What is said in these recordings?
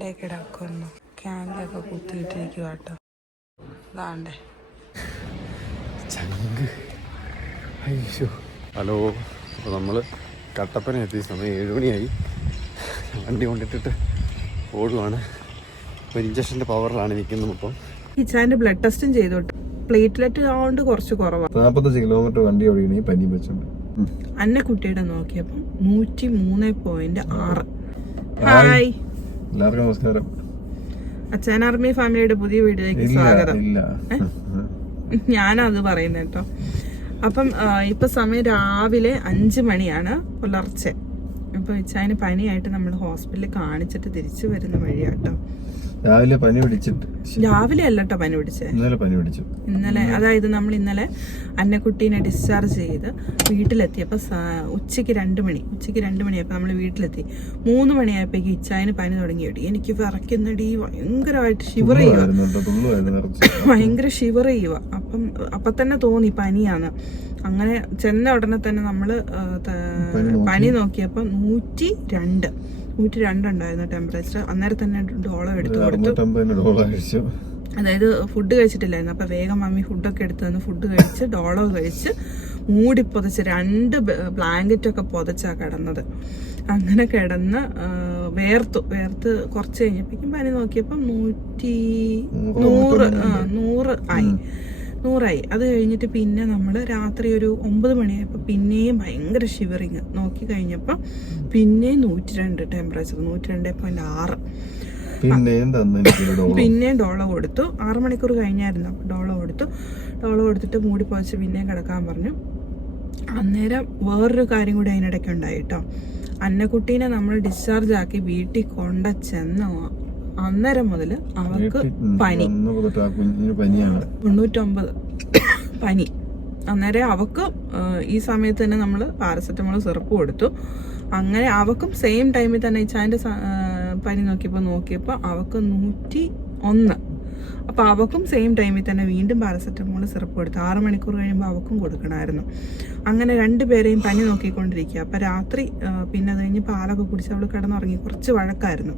ഇവിടെ കിടക്കുന്നു. ക്യാൻഡൊക്കെ കുത്തിയിട്ടിരിക്കുക കേട്ടോ. അതാണ്ടേ ഹലോ. അപ്പോൾ നമ്മൾ കട്ടപ്പന എത്തിയ സമയം ഏഴ് മണിയായി. വണ്ടി കൊണ്ടിട്ടിട്ട് ഓടുവാണ്. ഇപ്പോൾ ഇഞ്ചക്ഷന്റെ പവറിലാണ് നിൽക്കുന്നത് ഇപ്പം. ഇച്ചാന്റെ ബ്ലഡ് ടെസ്റ്റും ചെയ്തു പ്ലേറ്റ്ലെറ്റ് ആവുകൊണ്ട് കുറച്ച് കുറവാണ് നാൽപ്പത്തഞ്ച് കിലോമീറ്റർ വണ്ടി ഓടിക്കണേ പനി വെച്ചുണ്ട് അന്നക്കുട്ടിയുടെ നോക്കിയപ്പം നൂറ്റി മൂന്ന് പോയിന്റ് ആറ് ഹായ്. എല്ലാവർക്കും നമസ്കാരം. അച്ഛൻ ആർമി ഫാമിലിയുടെ പുതിയ വീഡിയോയിലേക്ക് സ്വാഗതം. ഞാനാ അത് പറയുന്നത് കേട്ടോ. അപ്പം ഇപ്പൊ സമയം രാവിലെ അഞ്ച് മണിയാണ് പുലർച്ചെ. ഇപ്പൊ ഇച്ചാന് പനിയായിട്ട് നമ്മൾ ഹോസ്പിറ്റലിൽ കാണിച്ചിട്ട് തിരിച്ചു വരുന്ന വഴിയാട്ടോ. രാവിലെ പനി പിടിച്ചിട്ട് രാവിലെ അല്ലട്ടോ പനി പിടിച്ചേ. ഇന്നലെ പനി പിടിച്ചു. ഇന്നലെ അതായത് നമ്മൾ ഇന്നലെ അന്നക്കുട്ടീനെ ഡിസ്ചാർജ് ചെയ്ത് വീട്ടിലെത്തിയപ്പോൾ ഉച്ചയ്ക്ക് രണ്ട് മണി ഉച്ചയ്ക്ക് രണ്ട് മണിയായപ്പോൾ നമ്മൾ വീട്ടിലെത്തി. മൂന്ന് മണിയായപ്പോഴേക്ക് ഇച്ചായന് പനി തുടങ്ങി കിട്ടി എനിക്ക് വിറയ്ക്കുന്നടി ഭയങ്കരമായിട്ട് ഷിവർ ചെയ്യുക ഭയങ്കര ഷിവർ ചെയ്യുക അപ്പം അപ്പം തന്നെ തോന്നി പനിയാണ് അങ്ങനെ ചെന്ന ഉടനെ തന്നെ നമ്മൾ പനി നോക്കിയപ്പോൾ നൂറ്റി രണ്ട്. നൂറ്റി രണ്ടുണ്ടായിരുന്നു ടെമ്പറേച്ചർ അന്നേരം തന്നെ ഡോളോ എടുത്തു കൊടുത്തു. അതായത് ഫുഡ് കഴിച്ചിട്ടില്ലായിരുന്നു. അപ്പൊ വേഗം മമ്മി ഫുഡൊക്കെ എടുത്തു തന്നു. ഫുഡ് കഴിച്ച് ഡോളോ കഴിച്ച് മൂടി പുതച്ച് രണ്ട് ബ്ലാങ്കറ്റ് ഒക്കെ പുതച്ചാ കിടന്നത്. അങ്ങനെ കിടന്ന് വേർത്തു. വേർത്ത് കുറച്ച് കഴിഞ്ഞപ്പോഴേക്കും പനി നോക്കിയപ്പോൾ നൂറ്റി നൂറ് നൂറ് ആയി. നൂറായി. അത് കഴിഞ്ഞിട്ട് പിന്നെ നമ്മൾ രാത്രി ഒരു ഒമ്പത് മണിയായപ്പോൾ പിന്നെയും ഭയങ്കര ഷിവറിങ് നോക്കി കഴിഞ്ഞപ്പോൾ പിന്നെയും നൂറ്റി രണ്ട് ടെമ്പറേച്ചർ നൂറ്റി രണ്ട് പോയിന്റ് ആറ് പിന്നെയും ഡോളോ കൊടുത്തു. ആറ് മണിക്കൂർ കഴിഞ്ഞായിരുന്നു അപ്പോൾ ഡോള കൊടുത്തു. ഡോള കൊടുത്തിട്ട് മൂടി പോച്ച് പിന്നെയും കിടക്കാൻ പറഞ്ഞു. അന്നേരം വേറൊരു കാര്യം കൂടി അതിനിടയ്ക്ക് ഉണ്ടായിട്ടോ അന്നക്കുട്ടീനെ നമ്മൾ ഡിസ്ചാർജ് ആക്കി വീട്ടിൽ കൊണ്ട ചെന്ന അന്നേരം മുതൽ അവർക്ക് പനി. തൊണ്ണൂറ്റൊമ്പത്. പനി. അന്നേരം അവക്ക് ഈ സമയത്ത് തന്നെ നമ്മൾ പാരസെറ്റമോൾ സിറപ്പ് കൊടുത്തു. അങ്ങനെ അവക്കും സെയിം ടൈമിൽ തന്നെ ഇച്ചാന്റെ പനി നോക്കിയപ്പോൾ നോക്കിയപ്പോൾ അവക്ക് നൂറ്റി ഒന്ന് അപ്പോൾ അവക്കും സെയിം ടൈമിൽ തന്നെ വീണ്ടും പാരസെറ്റമോൾ സിറപ്പ് കൊടുത്തു. ആറ് മണിക്കൂർ കഴിയുമ്പോൾ അവക്കും കൊടുക്കണമായിരുന്നു അങ്ങനെ രണ്ടുപേരെയും പനി നോക്കിക്കൊണ്ടിരിക്കുക. അപ്പോൾ രാത്രി പിന്നെ അത് കഴിഞ്ഞ് പാലൊക്കെ കുടിച്ച് അവൾ കിടന്നുറങ്ങി. കുറച്ച് വഴക്കായിരുന്നു.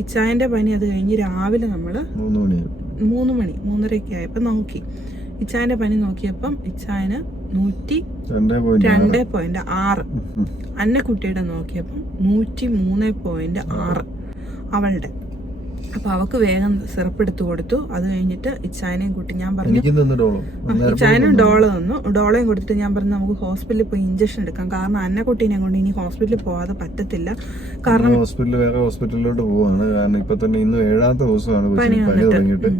ഇച്ചായന്റെ പനി അത് കഴിഞ്ഞ് രാവിലെ നമ്മൾ മൂന്ന് മണി. മൂന്നരയൊക്കെ ആയപ്പോൾ നോക്കി. ഇച്ചായന്റെ പനി നോക്കിയപ്പം ഇച്ചായന് നൂറ്റി രണ്ട് പോയിന്റ് ആറ്. അന്നക്കുട്ടിയുടെ നോക്കിയപ്പം നൂറ്റി മൂന്ന് പോയിന്റ് ആറ്. അവളുടെ. അപ്പൊ അവക്ക് വേഗം സിറപ്പ് എടുത്തു കൊടുത്തു. അത് കഴിഞ്ഞിട്ട് ഇച്ചായനെയും കൂട്ടി ഞാൻ പറഞ്ഞു ഇച്ചായനും ഡോള. തന്നു ഡോളയും കൊടുത്തിട്ട് ഞാൻ പറഞ്ഞു നമുക്ക് ഹോസ്പിറ്റലിൽ പോയി ഇഞ്ചക്ഷൻ എടുക്കാം. കാരണം അന്നക്കുട്ടീനെ കൊണ്ട് ഇനി ഹോസ്പിറ്റലിൽ പോവാതെ പറ്റത്തില്ല. കാരണം ഹോസ്പിറ്റലിൽ വേറെ ഹോസ്പിറ്റലിലോട്ട് പോവാണ്. കാരണം ഇപ്പൊ തന്നെ ഇന്ന് ഏഴാമത്തെ ദിവസമാണ് പനി വന്നിട്ട്.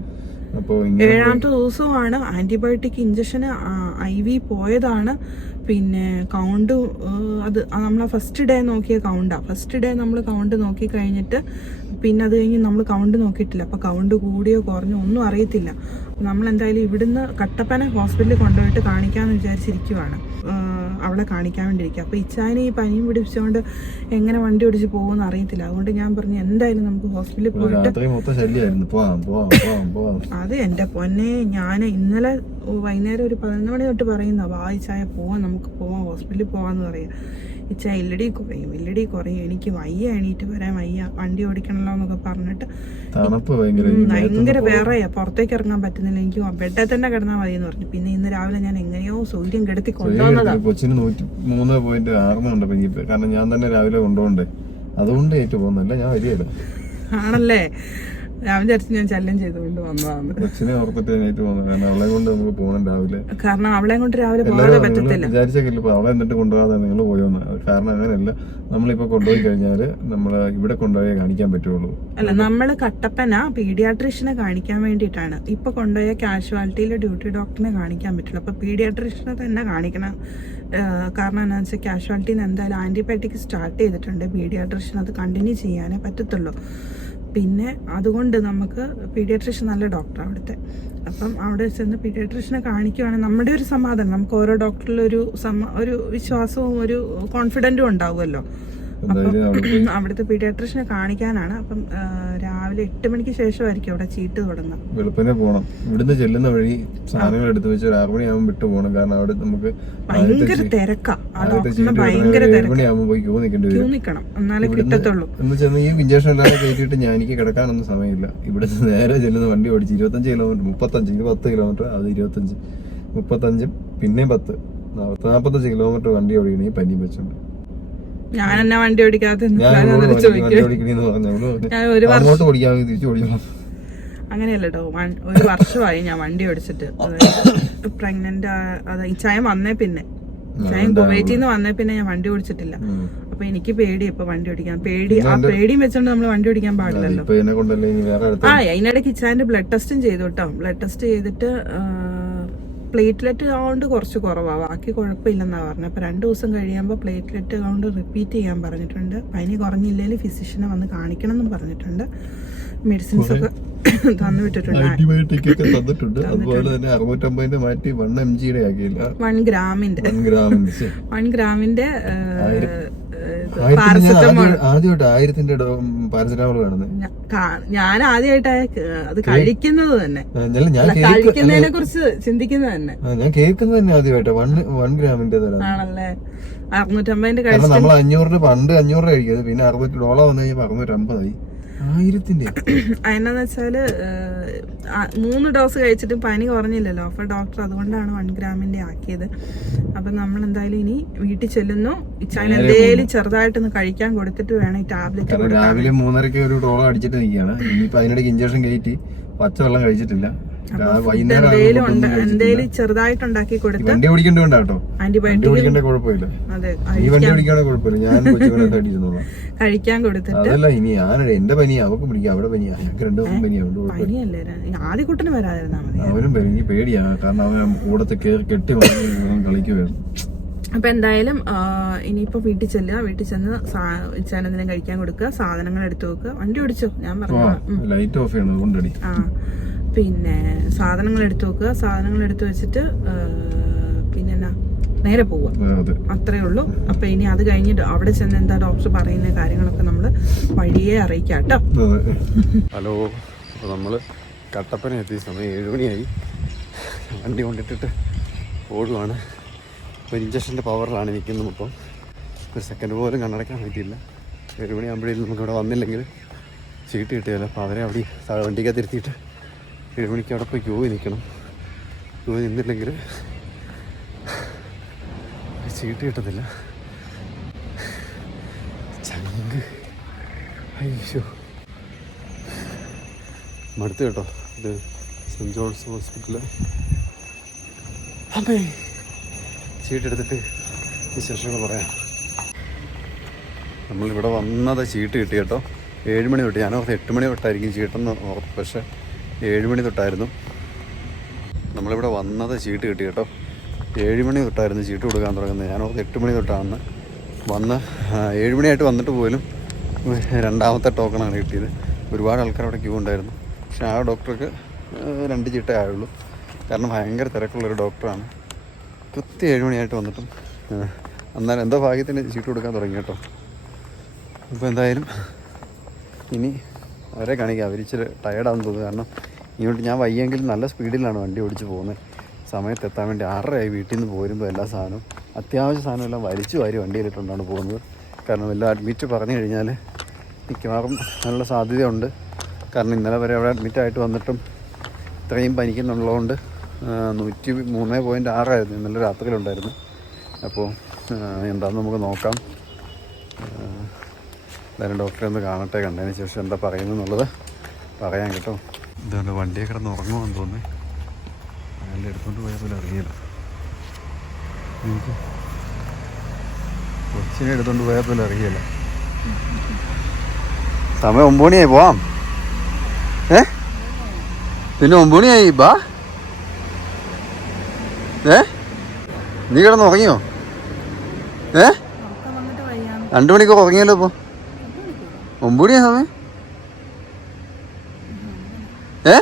ഏഴാമത്തെ ദിവസവുമാണ് ആന്റിബയോട്ടിക് ഇഞ്ചക്ഷന് ഐ വി പോയതാണ്. പിന്നെ കൗണ്ട് അത് നമ്മൾ ഫസ്റ്റ് ഡേ നോക്കിയ കൗണ്ടാ. ഫസ്റ്റ് ഡേ നമ്മൾ കൗണ്ട് നോക്കി കഴിഞ്ഞിട്ട് പിന്നെ അത് കഴിഞ്ഞ് നമ്മൾ കൗണ്ട് നോക്കിയിട്ടില്ല. അപ്പോൾ കൗണ്ട് കൂടിയോ കുറഞ്ഞോ ഒന്നും അറിയത്തില്ല. നമ്മൾ എന്തായാലും ഇവിടുന്ന് കട്ടപ്പന ഹോസ്പിറ്റലിൽ കൊണ്ടുപോയിട്ട് കാണിക്കാമെന്ന് വിചാരിച്ചിരിക്കുവാണ്. അവളെ കാണിക്കാൻ വേണ്ടിയിരിക്കുക അപ്പോൾ ഇച്ചാനെ ഈ പനിയും പിടിപ്പിച്ചുകൊണ്ട് എങ്ങനെ വണ്ടി ഓടിച്ച് പോകുമെന്ന് അറിയത്തില്ല. അതുകൊണ്ട് ഞാൻ പറഞ്ഞു എന്തായാലും നമുക്ക് ഹോസ്പിറ്റലിൽ പോയിട്ട് അത് എന്റെ പൊന്നെ ഞാൻ ഇന്നലെ വൈകുന്നേരം ഒരു പതിനൊന്ന് മണി തൊട്ട് പറയുന്ന വായിച്ചായ പോവാം നമുക്ക് പോവാം ഹോസ്പിറ്റലിൽ പോവാന്ന് പറയാം. ഇച്ച എല്ലടി കുറയും എല്ലടി കുറയും. എനിക്ക് വയ്യ എണീറ്റ് വരാൻ വയ്യ. വണ്ടി ഓടിക്കണല്ലോ എന്നൊക്കെ പറഞ്ഞിട്ട് ഭയങ്കര വേറെ ഭയങ്കര വേറെയാ. പുറത്തേക്ക് ഇറങ്ങാൻ പറ്റുന്നില്ല. എനിക്ക് ബെഡിൽ തന്നെ കിടന്നാൽ മതി എന്ന് പറഞ്ഞു. പിന്നെ ഇന്ന് രാവിലെ ഞാൻ എങ്ങനെയോ സൂര്യം കെടുത്തി കൊണ്ടുവന്നതാ. കൊച്ചിന് നൂറ്റി മൂന്ന് പോയിന്റ് ആറുന്നുണ്ട് കാരണം ഞാൻ തന്നെ രാവിലെ കൊണ്ടുപോകണ്ടേ. അതുകൊണ്ട് ഏറ്റു പോകുന്നില്ല ഞാൻ വരികയില്ല. ആണല്ലേ? രാവിലെ വിചാരിച്ച് ഞാൻ ശല്യം ചെയ്തുകൊണ്ട് വന്നതാണ്. കൊച്ചിനെ ഓർത്തിട്ട് ഞാൻ ഏറ്റു പോകുന്നത് കാരണം അവളെ കൊണ്ട് നമുക്ക് പോകണം രാവിലെ. കാരണം അവളെ കൊണ്ട് രാവിലെ പോകാതെ പറ്റത്തില്ല. വിചാരിച്ചേക്കില്ല ഇപ്പൊ അവളെ എന്നിട്ട് കൊണ്ടുപോകാതെ നിങ്ങൾ പോയോന്ന് അത് കാരണം അങ്ങനെയല്ല നമ്മളിപ്പോ കൊണ്ടുപോയി കഴിഞ്ഞാൽ നമ്മൾ ഇവിടെ കൊണ്ടുപോയി കാണിക്കാൻ പറ്റുള്ളൂ. അല്ല നമ്മൾ കട്ടപ്പന പീഡിയാട്രീഷ്യനെ കാണിക്കാൻ വേണ്ടിയിട്ടാണ്. ഇപ്പൊ കൊണ്ടുപോയ കാഷ്വാലിറ്റിയിലെ ഡ്യൂട്ടി ഡോക്ടറിനെ കാണിക്കാൻ പറ്റില്ല അപ്പൊ പീഡിയാട്രീഷ്യനെ തന്നെ കാണിക്കണം. കാരണം എന്താണെന്ന് വെച്ചാൽ കാഷ്വാലിറ്റിന്ന് എന്തായാലും ആന്റിബയോട്ടിക് സ്റ്റാർട്ട് ചെയ്തിട്ടുണ്ട്. പീഡിയാട്രീഷൻ അത് കണ്ടിന്യൂ ചെയ്യാനേ പറ്റത്തുള്ളൂ. പിന്നെ അതുകൊണ്ട് നമുക്ക് പീഡിയാട്രീഷ്യൻ നല്ല ഡോക്ടർ അവിടുത്തെ. അപ്പം അവിടെ ചെന്ന് പീഡിയാട്രീഷ്യനെ കാണിക്കുവാണെങ്കിൽ നമ്മുടെ ഒരു സമാധാനം. നമുക്ക് ഓരോ ഡോക്ടറിലൊരു സമ ഒരു വിശ്വാസവും ഒരു കോൺഫിഡന്റും ഉണ്ടാവുമല്ലോ. അവിടുത്തെ പീഡിയാട്രിഷനെ കാണിക്കാനാണ്. അപ്പം രാവിലെ എട്ട് മണിക്ക് ശേഷമായിരിക്കും അവിടെ ചീട്ട് തുടങ്ങുക വെളുപ്പിനെ പോണം. ഇവിടുന്ന് ചെല്ലുന്ന വഴി സാധനങ്ങൾ എടുത്തു വെച്ച് ഒരു ആറു മണിയാകുമ്പോൾ വിട്ടു പോകണം കാരണം അവിടെ നമുക്ക് ഭയങ്കര തിരക്കാ. ആ ആദ്യത്തെ ഡോക്ടറിന് ചീട്ട് ഭയങ്കര തിരക്ക്. മണിയാകുമ്പോൾ പോയി ക്യൂ നിൽക്കേണ്ടി ക്യൂ വരും നിൽക്കണം. എന്നാലേ ഇവിടുന്ന് കിട്ടത്തുള്ളൂ. എന്ന് ചെന്ന് ഈ ഇഞ്ചക്ഷൻ എല്ലാം കയറ്റിയിട്ട് ഞാൻ എനിക്ക് കിടക്കാനൊന്നും സമയമില്ല. ഇവിടെ നേരെ ചെല്ലുന്ന വണ്ടി ഓടിച്ച് ഇരുപത്തഞ്ച് കിലോമീറ്റർ മുപ്പത്തഞ്ച് പത്ത് കിലോമീറ്റർ അത് ഇരുപത്തഞ്ച് മുപ്പത്തഞ്ചും പിന്നെയും പത്ത് നാൽപ്പത്തഞ്ച് കിലോമീറ്റർ വണ്ടി ഓടിക്കണേ പനി വെച്ചോണ്ട്. ഞാൻ എന്നെ വണ്ടി ഓടിക്കാത്ത അങ്ങനെയല്ല കേട്ടോ ഒരു വർഷമായി ഞാൻ വണ്ടി ഓടിച്ചിട്ട്. പ്രഗ്നന്റ് അത് ഇച്ചായ വന്നേ പിന്നെ. ഇച്ചായ കുവൈറ്റിൽ നിന്ന് വന്നേ പിന്നെ ഞാൻ വണ്ടി ഓടിച്ചിട്ടില്ല. അപ്പൊ എനിക്ക് പേടി ഇപ്പൊ വണ്ടി ഓടിക്കാൻ. പേടി ആ പേടിയും വെച്ചോണ്ട് നമ്മൾ വണ്ടി ഓടിക്കാൻ പാടില്ലല്ലോ. ആ അതിനിടയ്ക്ക് ഇച്ചാന്റെ ബ്ലഡ് ടെസ്റ്റും ചെയ്തു കേട്ടോ ബ്ലഡ് ടെസ്റ്റ് ചെയ്തിട്ട് പ്ലേറ്റ്ലെറ്റ് കൗണ്ട് കുറച്ച് കുറവാണ് ബാക്കി കുഴപ്പമില്ലെന്നാണ് പറഞ്ഞത് അപ്പോൾ രണ്ട് ദിവസം കഴിയുമ്പോൾ പ്ലേറ്റ്ലെറ്റ് കൗണ്ട് റിപ്പീറ്റ് ചെയ്യാൻ പറഞ്ഞിട്ടുണ്ട്. പനി കുറഞ്ഞില്ലെങ്കിൽ ഫിസിഷ്യനെ വന്ന് കാണിക്കണം എന്നും പറഞ്ഞിട്ടുണ്ട് മെഡിസിൻസ് ഒക്കെ തന്നു വിട്ടിട്ടുണ്ട്. അതുപോലെ തന്നെ അറുന്നൂറ്റമ്പതിന്റെ മാറ്റി വൺ എം ജിയുടെ ആക്കിയില്ല. വൺ ഗ്രാമിന്റെ വൺ ഗ്രാമിന്റെ പാരസെറ്റമോൾ. ആദ്യം- ആദ്യമായിട്ട് ആയിരത്തിന്റെ പാരസെറ്റാമോൾ കാണുന്നത് ഞാൻ ആദ്യമായിട്ടാ അത് കഴിക്കുന്നത് തന്നെ. ഞാൻ ഞാൻ അല്ല, കേക്ക് കഴിക്കുന്നതിനെ കുറിച്ച് ചിന്തിക്കുന്നത് തന്നെ. ഞാൻ കേൾക്കുന്നത് തന്നെ ആദ്യമായിട്ട്. വൺ വൺ ഗ്രാമിന്റെ ആണല്ലേ? അറുന്നൂറ്റമ്പതിന്റെ നമ്മൾ അഞ്ഞൂറിന് പണ്ട് അഞ്ഞൂറ് കഴിക്കുന്നത് പിന്നെ അറുന്നൂറ്റി ഡോളർ വന്നു കഴിഞ്ഞപ്പോ അറുന്നൂറ്റമ്പതായി. ആയിരത്തിന്റെ. അതിനെന്ന് വെച്ചാൽ മൂന്ന് ഡോസ് കഴിച്ചിട്ട് പനി കുറഞ്ഞില്ലല്ലോ. അപ്പോൾ ഡോക്ടർ അതുകൊണ്ടാണ് വൺ ഗ്രാമിന്റെ ആക്കിയത്. അപ്പം നമ്മൾ എന്തായാലും ഇനി വീട്ടിൽ ചെല്ലുന്നു. ഇച്ചാൻ എന്തേലും ചെറുതായിട്ടൊന്ന് കഴിക്കാൻ കൊടുത്തിട്ട് വേണം ഈ ടാബ്ലറ്റ് രാവിലെ മൂന്നരക്ക് ഒരു ഡോളർ അടിച്ചിട്ട് നിൽക്കുകയാണ്. ഇനിയിപ്പോൾ അതിനിടയ്ക്ക് ഇഞ്ചക്ഷൻ കയറ്റി പച്ചവെള്ളം കഴിച്ചിട്ടില്ല. എന്തേലും ഉണ്ട് എന്തേലും ചെറുതായിട്ട് ഉണ്ടാക്കി കൊടുത്ത് വണ്ടി ആന്റിബയോട്ടിക് കുഴപ്പമില്ല. ഈ വണ്ടി കുഴപ്പമില്ല. ഞാൻ കഴിക്കാൻ കൊടുത്തിട്ട് അതല്ല ഇനി ഞാൻ എന്റെ പനിയാ അവക്ക് പിടിക്കാം അവിടെ പനിയാ ഞങ്ങൾക്ക്. പനിയല്ലേ? ആദ്യ കുട്ടന് വരാതിരുന്നാ മതി. അവനും പനി പേടിയാ കാരണം അവൻ കൂടത്തെ കെട്ടി കളിക്കുവായിരുന്നു. അപ്പൊ എന്തായാലും ആ, ഇനിയിപ്പോ വീട്ടിൽ ചെല്ലുക. വീട്ടിൽ ചെന്ന് ചാനന്ദിനെ കഴിക്കാൻ കൊടുക്കുക. സാധനങ്ങൾ എടുത്തു വെക്കുക. വണ്ടി ഓടിച്ചോ? ഞാൻ പറഞ്ഞു ലൈറ്റ് ഓഫ് ചെയ്യണം ആ. പിന്നെ സാധനങ്ങൾ എടുത്തു വെക്കുക. സാധനങ്ങൾ എടുത്തു വെച്ചിട്ട് പിന്നെ എന്നാ നേരെ പോവുക. അത്രേ ഉള്ളൂ. അപ്പൊ ഇനി അത് കഴിഞ്ഞിട്ട് അവിടെ ചെന്ന് എന്താ ഡോക്ടർ പറയുന്ന കാര്യങ്ങളൊക്കെ നമ്മൾ വഴിയെ അറിയിക്കാം കേട്ടോ. ഹലോ നമ്മൾ നമ്മൾ കട്ടപ്പന എത്തിയ സമയം ഏഴുമണിയായി വണ്ടി കൊണ്ടിട്ടിട്ട് ഓടുവാണ്. ഒരു ഇഞ്ചക്ഷന്റെ പവറിലാണ് നിൽക്കുന്നത് ഇപ്പം. ഒരു സെക്കൻഡ് പോലും കണ്ണടയ്ക്കാൻ പറ്റിയില്ല. ഏഴുമണിയാകുമ്പോഴേ നമുക്കിവിടെ ഇവിടെ വന്നില്ലെങ്കിൽ ചീട്ട് കിട്ടിയല്ലോ. അപ്പോൾ അവരെ അവിടെ വണ്ടിക്കകത്ത് ഇരുത്തിയിട്ട് ഏഴ് മണിക്ക് അവിടെ പോയി ക്യൂ നിൽക്കണം. ക്യൂ നിന്നില്ലെങ്കിൽ ചീട്ട് കിട്ടത്തില്ല. ചങ്ക്. അയ്യോ. മടുത്ത് കേട്ടോ. ഇത് സെന്റ് ജോൺസ് ഹോസ്പിറ്റൽ. അമ്മേ. ചീട്ടെടുത്തിട്ട് വിശേഷങ്ങൾ പറയാം. നമ്മളിവിടെ വന്നത് ചീട്ട് കിട്ടി കേട്ടോ. ഏഴ് മണി തൊട്ട്. ഞാൻ ഓർത്ത് എട്ട് മണി തൊട്ടായിരിക്കും ചീട്ടെന്ന് ഓർത്ത്. പക്ഷേ ഏഴ് മണി തൊട്ടായിരുന്നു. നമ്മളിവിടെ വന്നത് ചീട്ട് കിട്ടി കേട്ടോ. ഏഴ് മണി തൊട്ടായിരുന്നു ചീട്ട് കൊടുക്കാൻ തുടങ്ങുന്നത്. ഞാൻ ഓർത്ത് എട്ട് മണി തൊട്ടാണ് വന്ന് ഏഴുമണിയായിട്ട് ഏഴ് മണിയായിട്ട് വന്നിട്ട് പോലും രണ്ടാമത്തെ ടോക്കണാണ് കിട്ടിയത്. ഒരുപാട് ആൾക്കാർ അവിടെ ക്യൂ ഉണ്ടായിരുന്നു. പക്ഷെ ആ ഡോക്ടർക്ക് രണ്ട് ചീട്ടേ ആയുള്ളൂ. കാരണം ഭയങ്കര തിരക്കുള്ളൊരു ഡോക്ടറാണ്. കൃത്യം ഏഴ് മണിയായിട്ട് വന്നിട്ടും എന്നാലും എന്തോ ഭാഗ്യത്തിന് ചീട്ട് കൊടുക്കാൻ തുടങ്ങി കേട്ടോ. അപ്പോൾ എന്തായാലും ഇനി അവരെ കാണിക്കാം. അവരിച്ചിരി ടയർഡാണെന്ന് തോന്നുന്നു. കാരണം ഇങ്ങോട്ട് ഞാൻ വയ്യെങ്കിൽ നല്ല സ്പീഡിലാണ് വണ്ടി ഓടിച്ച് പോകുന്നത്. സമയത്ത് എത്താൻ വേണ്ടി ആറരയായി വീട്ടിൽ നിന്ന് പോരുമ്പോൾ എല്ലാ സാധനവും. അത്യാവശ്യ സാധനം എല്ലാം വലിച്ചു വാരി വണ്ടിയിലിട്ടുകൊണ്ടാണ് പോകുന്നത്. കാരണം എല്ലാം അഡ്മിറ്റ് പറഞ്ഞു കഴിഞ്ഞാൽ മിക്കവാറും നല്ല സാധ്യതയുണ്ട്. കാരണം ഇന്നലെ വരെ അവിടെ അഡ്മിറ്റായിട്ട് വന്നിട്ടും ഇത്രയും പനിക്കുന്നുള്ളതുകൊണ്ട് നൂറ്റി മൂന്ന് പോയിന്റ് ആറായിരുന്നു. ഇന്നലെ രാത്രിയിലുണ്ടായിരുന്നു. അപ്പോൾ എന്താണെന്ന് നമുക്ക് നോക്കാം. എന്തായാലും ഡോക്ടറെ ഒന്ന് കാണട്ടെ. കണ്ടതിന് ശേഷം എന്താ പറയുന്നത് എന്നുള്ളത് പറയാൻ കേട്ടോ. ഇതുകൊണ്ട് വണ്ടിയെ കിടന്ന് ഉറങ്ങുമെന്ന് തോന്നുന്നു. അയാളുടെ എടുത്തോണ്ട് പോയാൽ പോലും അറിയില്ല. എനിക്ക് കൊച്ചിനെ എടുത്തോണ്ട് പോയാൽ പോലും അറിയില്ല. സമയം ഒമ്പണിയായി മണിയായി പോവാം. ഏ? പിന്നെ ഒമ്പണിയായി മണിയായി ബാ. ഏ? നീ കിടന്ന് ഉറങ്ങിയോ? ഏ? രണ്ടു മണിക്ക് ഉറങ്ങിയല്ലോ ഇപ്പോൾ ഒമ്പണിയാ സമയം. ഏ?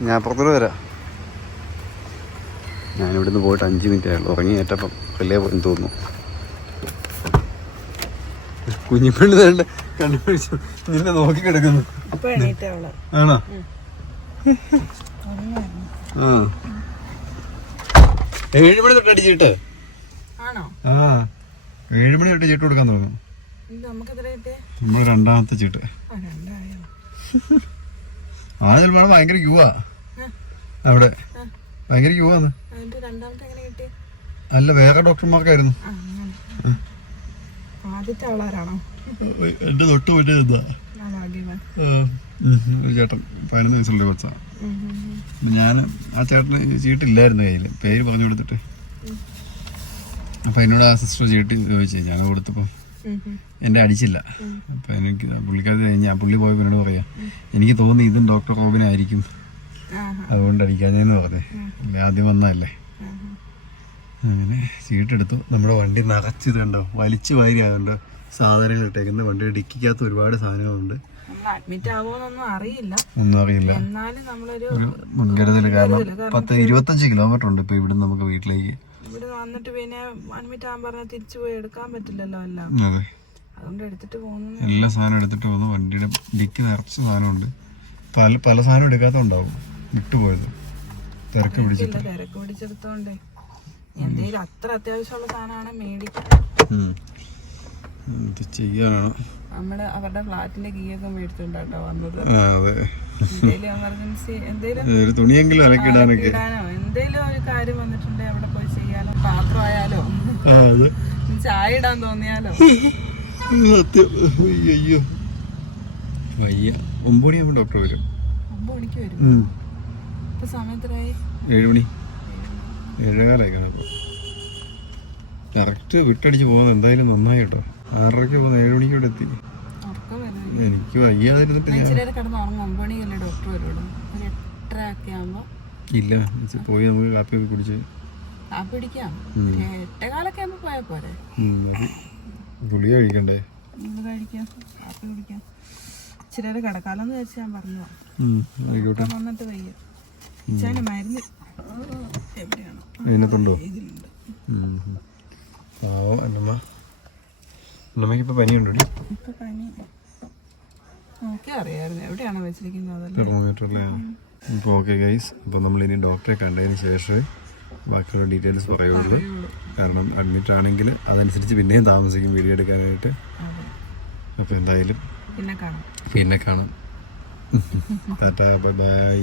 ഞാൻ അപ്പുറത്തോട്ട് വരാം. ഞാൻ ഇവിടുന്ന് പോയിട്ട് അഞ്ച് മിനിറ്റ് ആയുള്ളൂ ഉറങ്ങി ഏറ്റപ്പം വലിയ പോയി തോന്നുന്നു? കുഞ്ഞിപ്പെണ്ണ് തരണ്ട കണ്ടുപിടിച്ചു നിന്നെ നോക്കി കിടക്കുന്നു. ആണോ? ആ. ഏഴ് മണി തൊട്ട് അടിച്ചിട്ട് ആണോ? ആ. ഏഴ് മണി തൊട്ട് ചീട്ട് കൊടുക്കാൻ തുടങ്ങും. നമ്മൾ രണ്ടാമത്തെ ചീട്ട്. ആ രണ്ടായോ? ആ ചിലപ്പോൾ ഭയങ്കര ക്യൂവാ അവിടെ. ഭയങ്കര ക്യൂവാന്ന് അല്ല വേറെ ഡോക്ടർമാർക്കായിരുന്നു. ആദ്യത്തെ എന്റെ തൊട്ട് എന്താ ഒരു ചേട്ടൻ പതിനൊന്ന് വയസ്സുള്ള കൊച്ചാ. ഞാൻ ആ ചേട്ടന് ചീട്ടില്ലായിരുന്നു കയ്യിൽ പേര് പറഞ്ഞു കൊടുത്തിട്ട്. അപ്പൊ എന്നോട് ആ സിസ്റ്റർ ചീട്ട് ചോദിച്ചു ഞാൻ കൊടുത്തപ്പോൾ ഉം. എന്നെ അടിച്ചില്ല. അപ്പൊ എനിക്ക് പുള്ളിക്കാരി ഞാൻ പുള്ളി പോയപ്പോൾ എന്നോട് പറയാം എനിക്ക് തോന്നി ഇതും ഡോക്ടർ റോബിനായിരിക്കും അതുകൊണ്ട് അടിക്കാഞ്ഞെന്ന് പറഞ്ഞേ. അല്ലേ ആദ്യം വന്നതല്ലേ. അങ്ങനെ ചീട്ടെടുത്തു നമ്മുടെ വണ്ടി നിറച്ചത് കണ്ടോ വലിച്ചു വാരി അതുകൊണ്ട് സാധനങ്ങൾ ഇട്ടേക്കുന്ന. വണ്ടി ഇടിക്കാത്ത ഒരുപാട് സാധനങ്ങളുണ്ട്. ഒന്നും അറിയില്ല. ഒരു മുൻകരുതൽ കാരണം പത്ത് ഇരുപത്തഞ്ച് കിലോമീറ്റർ ഉണ്ട് ഇപ്പൊ ഇവിടുന്ന് നമുക്ക് വീട്ടിലേക്ക്. ഇവിടെ വന്നിട്ട് പിന്നെ അഡ്മിറ്റ് ആകാൻ പറഞ്ഞാൽ തിരിച്ചു പോയി എടുക്കാൻ പറ്റില്ലല്ലോ എല്ലാം. അതെ. അതുകൊണ്ട് എടുത്തിട്ട് പോകുന്നു എല്ലാ സാധനം എടുത്തിട്ട് പോകുന്നു വണ്ടിയുടെ ഡിക്ക് നിറച്ച സാധനമുണ്ട്. പല പല സാധനം വിട്ടു പോയത്. തിരക്ക് പിടിച്ചിട്ട്. തിരക്ക് പിടിച്ചെടുത്തോണ്ടേ. എന്തെങ്കിലും അത്ര അത്യാവശ്യമുള്ള സാധനമാണ് മേടിക്കാം നമ്മുടെ അവരുടെ ഫ്ലാറ്റിന്റെ കീ ഒക്കെ മേടിച്ചിട്ടുണ്ട് വന്നത് അതെ. ഒരു തുണിയെങ്കിലും അലക്കിടാനൊക്കെ. എന്തേലും ഒരു കാര്യം വന്നിട്ടുണ്ടെങ്കിൽ അവിടെ പോയി ചെയ്യാലോ? പാത്രമായാലോ? ചായ ഇടാൻ തോന്നിയാലോ? സത്യം. അയ്യോ വയ്യ. ഒമ്പത് മണിയാകുമ്പോൾ ഡോക്ടർ വരും. ഒമ്പത് മണിക്ക് വരും. ഇപ്പൊ സമയത്തിനായി ഏഴ് മണി. ഏഴേകാലായിക്കണം ഇപ്പോൾ കറക്റ്റ് വിട്ടടിച്ച് പോകുന്നത് എന്തായാലും നന്നായി കേട്ടോ. ആറരയ്ക്ക് പോകുന്ന ഏഴ് മണിക്ക് ഇവിടെ എത്തി. എനിക്ക് വയ്യാതിരുന്നിട്ട് ഞാൻ ഇച്ചിരി കിടന്ന് ഉറങ്ങും. ഒമ്പത് മണിക്കല്ലേ ഡോക്ടർ വരുള്ളൂ. ഒരു എട്ടര ഒക്കെ ഇല്ല പോയി നമുക്ക് കാപ്പി ഒക്കെ കുടിച്ച്. കാപ്പി എട്ടേകാലൊക്കെ പോരെ. ഗുളിക കഴിക്കണ്ടേ? കഴിക്കാം. കാപ്പി കുടിക്കാം. കിടക്കാലെന്ന് ഞാൻ പറഞ്ഞു ഉം, ആയിക്കോട്ടെ. ഉറക്കം വന്നിട്ട് വയ്യ. ഇച്ചാന് മരുന്ന്. എവിടെയാണ്? അതിനകത്തുണ്ടോ ഇതിലുണ്ട്. ഉം, ഉം. പാവം അന്നമ്മ. അന്നമ്മയ്ക്ക് ഇപ്പൊ പനിയുണ്ടോ ഇപ്പൊ പനി. നോക്കി അറിയായിരുന്നു. എവിടെയാണ് വെച്ചിരിക്കുന്നത് ഓക്കെ ഗൈസ് അപ്പോൾ ഡോക്ടറെ കണ്ടതിന് ശേഷമേ ബാക്കിയുള്ള ഡീറ്റെയിൽസ് പറയുള്ളൂ. കാരണം അഡ്മിറ്റ് ആണെങ്കിൽ അതനുസരിച്ച് പിന്നെയും താമസിക്കും വീഡിയോ എടുക്കാനായിട്ട്. അപ്പോൾ എന്തായാലും പിന്നെ കാണാം. പിന്നെ കാണാം. Tata bye bye